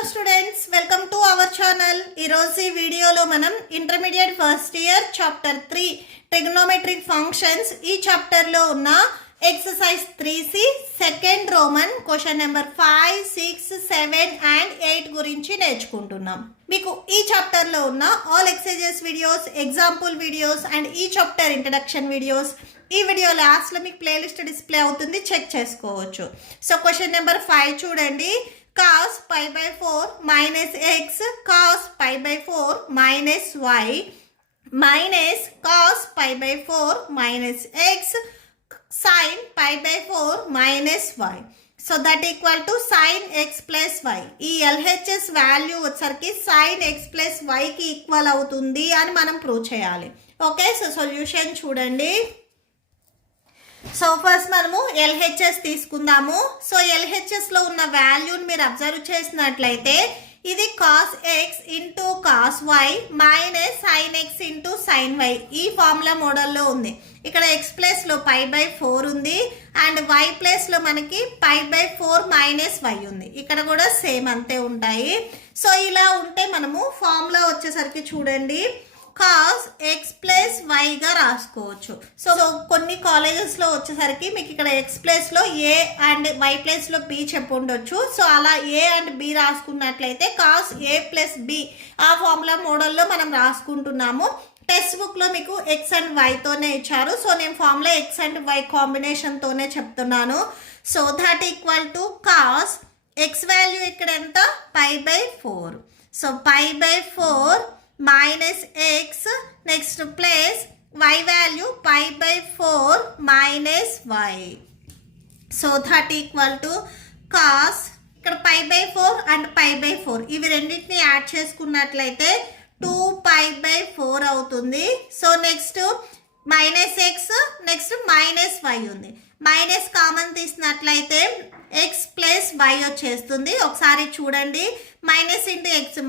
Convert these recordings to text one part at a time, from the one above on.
Hello students, welcome to our channel. ఈరోజు ఈ వీడియోలో మనం intermediate first year chapter 3 trigonometric functions ఈ చాప్టర్లో ఉన్న exercise 3C second Roman question number 5, 6, 7 and 8 గురించి నేర్చుకుంటున్నాం. మీకు ఈ చాప్టర్లో ఉన్న all exercises videos, example videos and ఈ చాప్టర్ ఇంట్రడక్షన్ వీడియోస్ ఈ వీడియో లాస్ట్లో మీకు ప్లేలిస్ట్ డిస్ప్లే అవుతుంది, చెక్ చేసుకోవచ్చు. సో క్వశ్చన్ నెంబర్ 5 చూడండి. cos pi by 4 minus x cos pi by 4 minus y minus cos pi by 4 minus x sin pi by 4 minus y. So that equal to sin x plus y. ఈ LHS value వచ్చరికి sin x plus yకి equal అవుతుంది అని మనం prove చేయాలి. Okay, so solution చూడండి. So first మనము LHS తీసుకుందాము. So LHSలో ఉన్న వాల్యూని మీరు అబ్జర్వ్ చేసినట్లయితే ఇది cos x into cos y minus sin x into sin y ఈ ఫార్ములా మోడల్లో ఉంది. ఇక్కడ x ప్లేస్లో పై బై 4 ఉంది అండ్ y ప్లేస్లో మనకి పై బై 4 మైనస్ y ఉంది. ఇక్కడ కూడా సేమ్ అంతే ఉంటాయి. సో ఇలా ఉంటే మనము ఫార్ములా వచ్చేసరికి చూడండి cos x ప్లస్ వైగా రాసుకోవచ్చు. సో కొన్ని కాలేజెస్లో వచ్చేసరికి మీకు ఇక్కడ x ప్లేస్లో ఏ అండ్ y ప్లేస్లో బి చెప్పి ఉండొచ్చు. సో అలా ఏ అండ్ బి రాసుకున్నట్లయితే cos a ప్లస్ బి ఆ ఫార్ములా మోడల్లో మనం రాసుకుంటున్నాము. టెక్స్ట్ బుక్లో మీకు x అండ్ వైతోనే ఇచ్చారు. సో నేను ఫార్ములా x అండ్ y కాంబినేషన్తోనే చెప్తున్నాను. So that equal to cos x value ఇక్కడ ఎంత pi by 4. So pi by 4 minus x next place y value pi by 4 minus y. So that equal to cos ఇక్కడ pi by 4 and pi by 4 ఇవి రెండింటిని add చేసుకున్నట్లయితే 2 pi by 4 అవుతుంది. So next minus x next minus y ఉంది. Minus common తీసినట్లయితే x plus y వచ్చేస్తుంది. ఒకసారి చూడండి, minus into x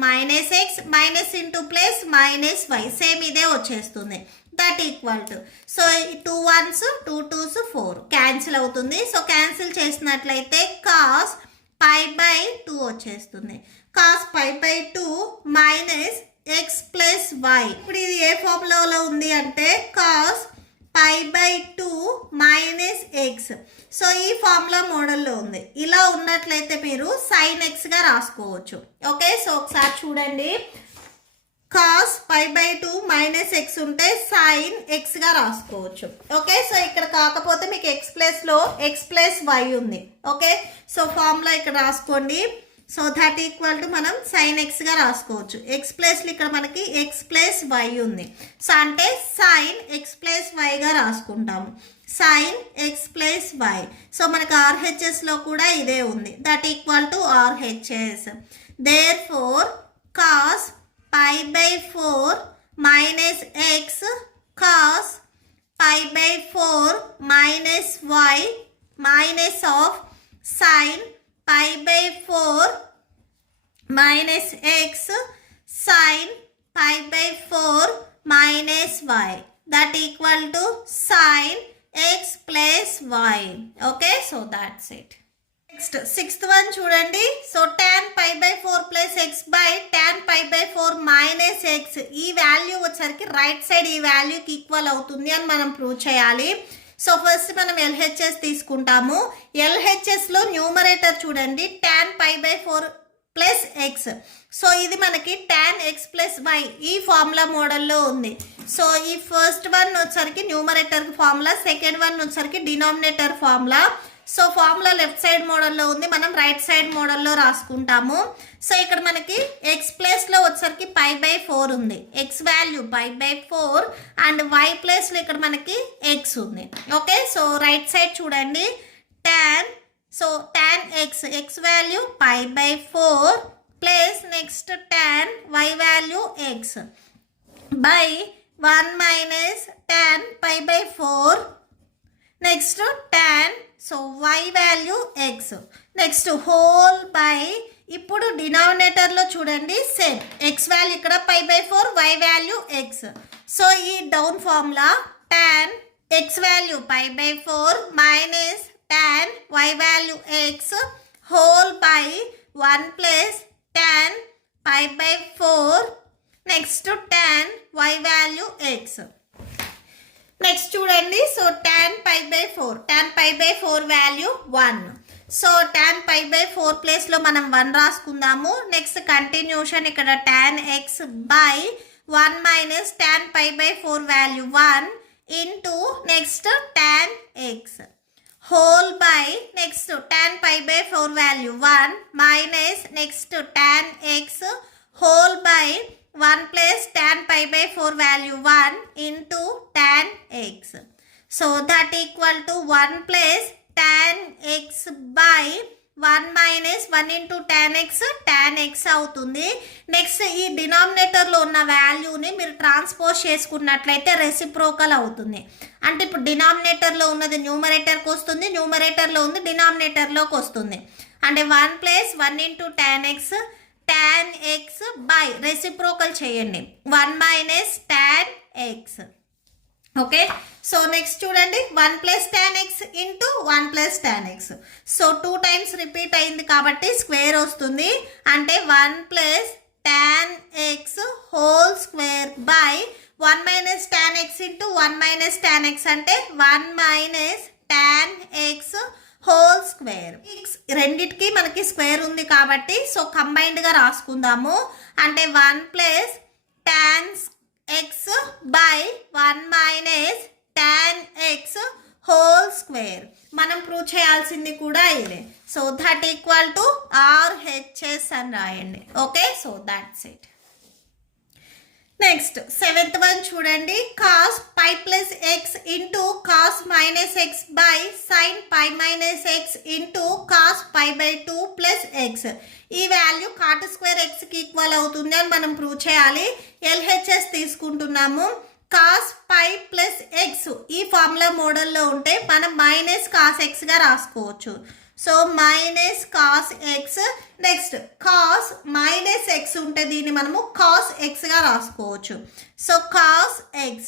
minus into plus minus y same ఇదే వచ్చేస్తుంది. That equal to so 2 1s 2 2s 4 cancel అవుతుంది. సో క్యాన్సిల్ చేసినట్లయితే కాస్ పై బై 2 వచ్చేస్తుంది. Cos pi by 2 minus x plus y. ఇప్పుడు ఇది ఏ ఫార్ములాలో ఉంది అంటే cos pi by 2 minus X. So ఈ ఫార్ములా మోడల్లో ఉంది. ఇలా ఉన్నట్లయితే మీరు సైన్ ఎక్స్గా రాసుకోవచ్చు. ఓకే, సో ఒకసారి చూడండి. Cos pi by 2 minus x ఉంటే సైన్ ఎక్స్గా రాసుకోవచ్చు. ఓకే, సో ఇక్కడ కాకపోతే మీకు ఎక్స్ ప్లస్లో ఎక్స్ ప్లస్ వై ఉంది. ఓకే, సో ఫార్ములా ఇక్కడ రాసుకోండి. సో దట్ ఈక్వల్ టు మనం సైన్ ఎక్స్గా రాసుకోవచ్చు. ఎక్స్ ప్లస్లో ఇక్కడ మనకి ఎక్స్ ప్లస్ వై ఉంది. సో అంటే సైన్ ఎక్స్ ప్లస్ వైగా రాసుకుంటాము. Sine x plus y. So మనకు ఆర్హెచ్ఎస్లో కూడా ఇదే ఉంది. That equal to RHS. Therefore cos pi by 4 minus x cos pi by 4 minus y minus of sine pi by 4 minus x sin pi by 4 minus y. That equal to sin x plus y. Okay, so that's it. Next, sixth one చూడండి. So tan pi by 4 plus x by tan pi by 4 minus x ఈ value వచ్చరికి right side ఈ వాల్యూకి equal అవుతుంది అని మనం prove చేయాలి. So first మనం LHS తీసుకుంటాము. LHSలో న్యూమరేటర్ చూడండి tan pi by 4 plus X. So ఇది మనకి tan x ప్లస్ వై ఈ ఫార్ములా మోడల్లో ఉంది. సో ఈ ఫస్ట్ వన్ వచ్చరికి న్యూమరేటర్ ఫార్ములా, సెకండ్ వన్ వచ్చరికి denominator formula. So formula left side మోడల్లో ఉంది, మనం రైట్ సైడ్ మోడల్లో రాసుకుంటాము. సో ఇక్కడ మనకి ఎక్స్ ప్లేస్లో వచ్చరికి పై బై 4 ఉంది. X value pi by 4 and y ప్లేస్లో ఇక్కడ మనకి ఎక్స్ ఉంది. ఓకే, సో రైట్ సైడ్ చూడండి. tan x x value pi by 4 plus next tan y value x by 1 minus tan pi by 4 next tan so y value x next whole by. ఇప్పుడు డినామినేటర్లో చూడండి same x value ఇక్కడ pi by 4 y value x. So ఈ down formula tan x value pi by 4 minus tan y value x whole by 1 plus tan pi by 4 next tan y value x. Next చూడండి, so tan pi by 4 value 1. So tan pi by 4 ప్లేస్లో మనం 1 రాసుకుందాము. Next continuation ఇక్కడ tan x by 1 minus tan pi by 4 value 1 into next tan x whole by next tan pi by 4 value 1 minus next tan x whole by 1 plus tan pi by 4 value 1 into tan x. So that equal to 1 plus tan x by 1 minus 1 into tan x అవుతుంది. Next ఈ డినామినేటర్లో ఉన్న వాల్యూని మీరు transpose చేసుకున్నట్లయితే reciprocal అవుతుంది. అంటే ఇప్పుడు డినామినేటర్లో ఉన్నది న్యూమరేటర్కి వస్తుంది, న్యూమరేటర్లో ఉంది డినామినేటర్లోకి వస్తుంది. అంటే 1 plus 1 into tan x by reciprocal చేయండి 1 minus tan x. Okay, so next చూడండి 1 plus tan x into 1 plus tan x. So 2 times repeat అయింది కాబట్టి స్క్వేర్ వస్తుంది. అంటే 1 plus tan x whole square by 1 minus tan x into 1 minus tan x అంటే 1 minus tan x whole square. రెండిటికి మనకి square ఉంది కాబట్టి సో కంబైన్డ్గా రాసుకుందాము. అంటే 1 plus tan x by 1 minus tan x whole square. మనం ప్రూవ్ చేయాల్సింది కూడా ఇదే. So that equal to RHS అని రాయండి. Okay, so that's it. Next 7th one చూడండి, cos pi plus x into cos minus x by sin pi minus x into cos pi by 2 plus x. ఈ value cot square ఎక్స్కి equal అవుతుంది అని మనం prove చేయాలి. LHS తీసుకుంటున్నాము. cos pi plus x ఈ formula మోడల్లో ఉంటే మనం మైనస్ cos xగా రాసుకోవచ్చు. So minus cos x. Next cos minus x ఉంటే దీన్ని మనము cos xగా రాసుకోవచ్చు. So cos x.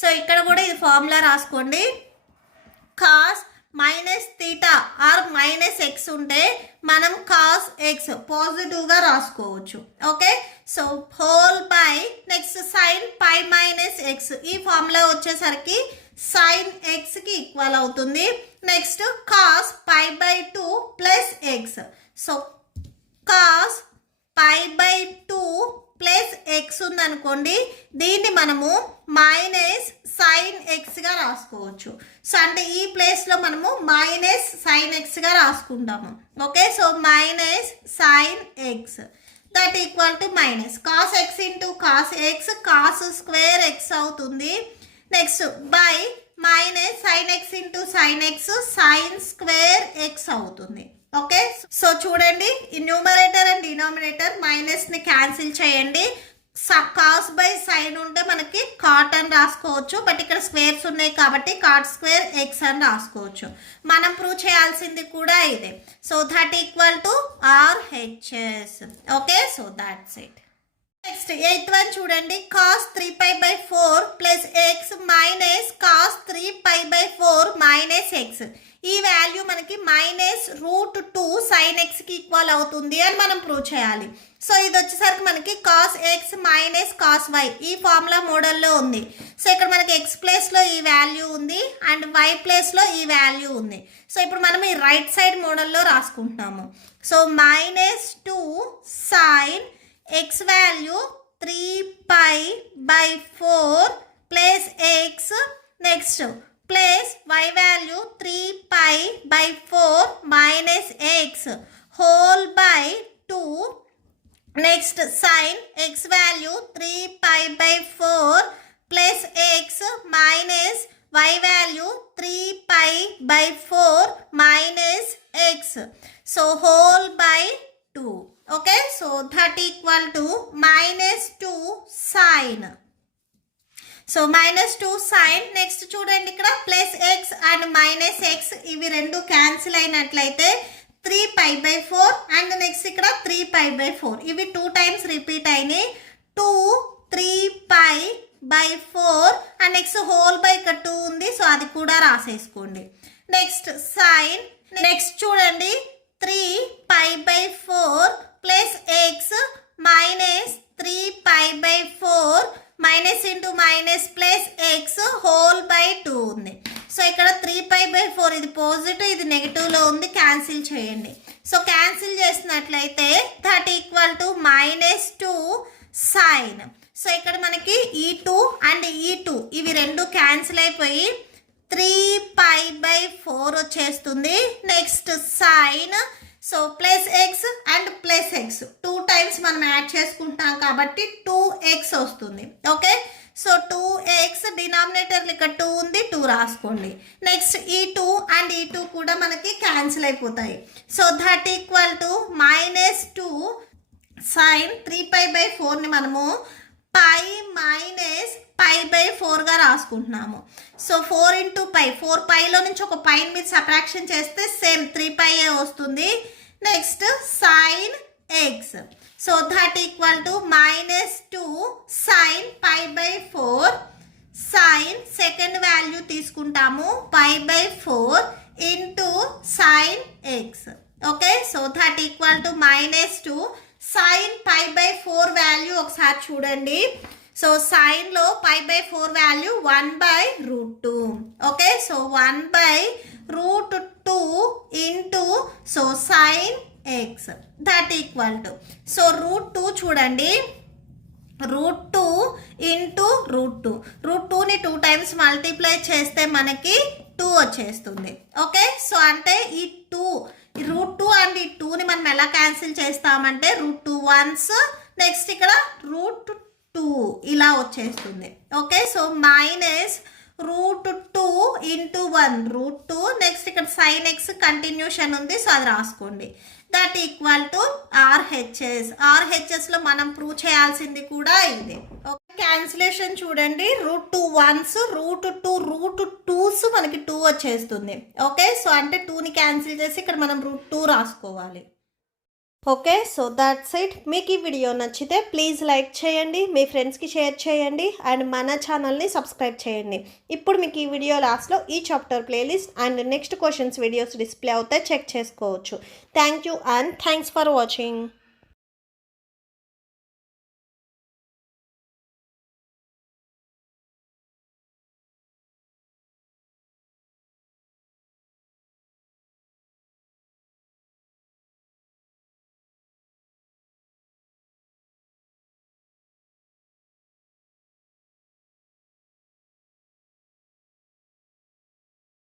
సో ఇక్కడ కూడా ఇది ఫార్ములా రాసుకోండి. cos minus theta or minus x ఉంటే మనం cos x పాజిటివ్గా రాసుకోవచ్చు. Okay, so whole by next sin pi minus x ఈ ఫార్ములా వచ్చేసరికి sin xకి ఈక్వల్ అవుతుంది. Next cos pi by 2 plus x. సో cos pi by 2 plus x ఉందనుకోండి, దీన్ని మనము మైనస్ sin xగా రాసుకోవచ్చు. సో అంటే ఈ ప్లేస్లో మనము మైనస్ sin xగా రాసుకుంటాము. Okay, so minus sin x that equal to minus cos x into cos x cos square x అవుతుంది. Next by minus sin x into sin x sin square x అవుతుంది. Okay, so చూడండి ఈ numerator and denominator మైనస్ని cancel చేయండి. Cos by sine ఉంటే మనకి cot అని రాసుకోవచ్చు. బట్ ఇక్కడ స్క్వేర్స్ ఉన్నాయి కాబట్టి కాట్ స్క్వేర్ ఎక్స్ అని రాసుకోవచ్చు. మనం ప్రూవ్ చేయాల్సింది కూడా ఇదే. So that equal to RHS. Okay, so that's it. Next 8th one చూడండి, cos 3 by 4 plus x minus cos 3 by 4 minus x. ఈ వాల్యూ మనకి -√2 sin xకి ఈక్వల్ అవుతుంది అని మనం ప్రూవ్ చేయాలి. సో ఇది వచ్చేసరికి మనకి cos x minus cos y ఈ ఫార్ములా మోడల్లో ఉంది. సో ఇక్కడ మనకి x ప్లేస్లో ఈ వాల్యూ ఉంది అండ్ y ప్లేస్లో ఈ వాల్యూ ఉంది. సో ఇప్పుడు మనం ఈ రైట్ సైడ్ మోడల్లో రాసుకుంటున్నాము. So -2 sin x value 3 by 4 plus x next plus y value 3 by 4 minus x whole by 2 next sin x value 3 by 4 plus x minus y value 3 by 4 minus x so whole by 2. Okay, so that equal to -2 sin. So -2 sin. Next చూడండి ఇక్కడ plus x and minus x ఇవి రెండు cancel అయినట్లయితే 3 by 4 and next ఇక్కడ 3 by 4 ఇవి 2 times repeat అయినాయి. 2 3 by 4 and next whole by ఇక్కడ 2 ఉంది, సో అది కూడా రాసేసుకోండి. Next sin. నెక్స్ట్ చూడండి 3 by 4 plus x minus plus X whole by 2 ఉంది. సో ఇక్కడ 3π/4 ఇది పాజిటివ్, ఇది నెగిటివ్లో ఉంది, క్యాన్సిల్ చేయండి. సో క్యాన్సిల్ చేసినట్లయితే that equal to -2 sine. So ఇక్కడ మనకి ఈ2 అండ్ ఈ2 ఇవి రెండు క్యాన్సిల్ అయిపోయి 3π/4 వచ్చేస్తుంది. Next sine, so plus x and plus x 2 times మనం యాడ్ చేసుకుంటాం కాబట్టి 2x వస్తుంది. ఓకే, సో 2x డినామినేటర్లు ఇక్కడ 2 ఉంది, 2 రాసుకోండి. నెక్స్ట్ ఈ2 అండ్ ఈ2 కూడా మనకి క్యాన్సిల్ అయిపోతాయి. So that equal to -2 sine 3π/4ని మనము π-π/4గా రాసుకుంటున్నాము. సో 4 × π, 4πలో నుంచి ఒక పైన మీద సబ్ట్రాక్షన్ చేస్తే సేమ్ 3π వస్తుంది. Next sine x, so that equal to -2 sine π/4 sine second value తీసుకుంటాము π/4 into sine x. Okay, so that equal to -2 sine π/4 value ఒకసారి చూడండి. సో సైన్లో π/4 value 1/√2. Okay, so 1/√2 into so sine x that equal to so √2 చూడండి, √2 into √2, √2ని 2 times multiply చేస్తే మనకి 2 వచ్చేస్తుంది. Okay, so అంటే ఈ √2 అండ్ ఈ 2ని మనం ఎలా క్యాన్సిల్ చేస్తామంటే √2 వన్స్, నెక్స్ట్ ఇక్కడ √2 ఇలా వచ్చేస్తుంది. ఓకే, సో -√2 ఇంటూ 1 √2, నెక్స్ట్ ఇక్కడ సైన్ ఎక్స్ కంటిన్యూషన్ ఉంది, సో అది రాసుకోండి. That equal to RHS. RHSలో మనం ప్రూవ్ చేయాల్సింది కూడా ఇదే. ఓకే, క్యాన్సిలేషన్ చూడండి, √2 వన్స్, √2 మనకి 2 వచ్చేస్తుంది. ఓకే, సో అంటే 2ని క్యాన్సిల్ చేసి ఇక్కడ మనం √2 రాసుకోవాలి. Okay, so that's it. మీకు ఈ వీడియో నచ్చితే ప్లీజ్ లైక్ చేయండి, మీ ఫ్రెండ్స్కి షేర్ చేయండి అండ్ మన ఛానల్ని సబ్స్క్రైబ్ చేయండి. ఇప్పుడు మీకు ఈ వీడియో లాస్ట్లో ఈ chapter playlist and next questions videos display అవుతాయి, చెక్ చేసుకోవచ్చు. Thank you and thanks for watching.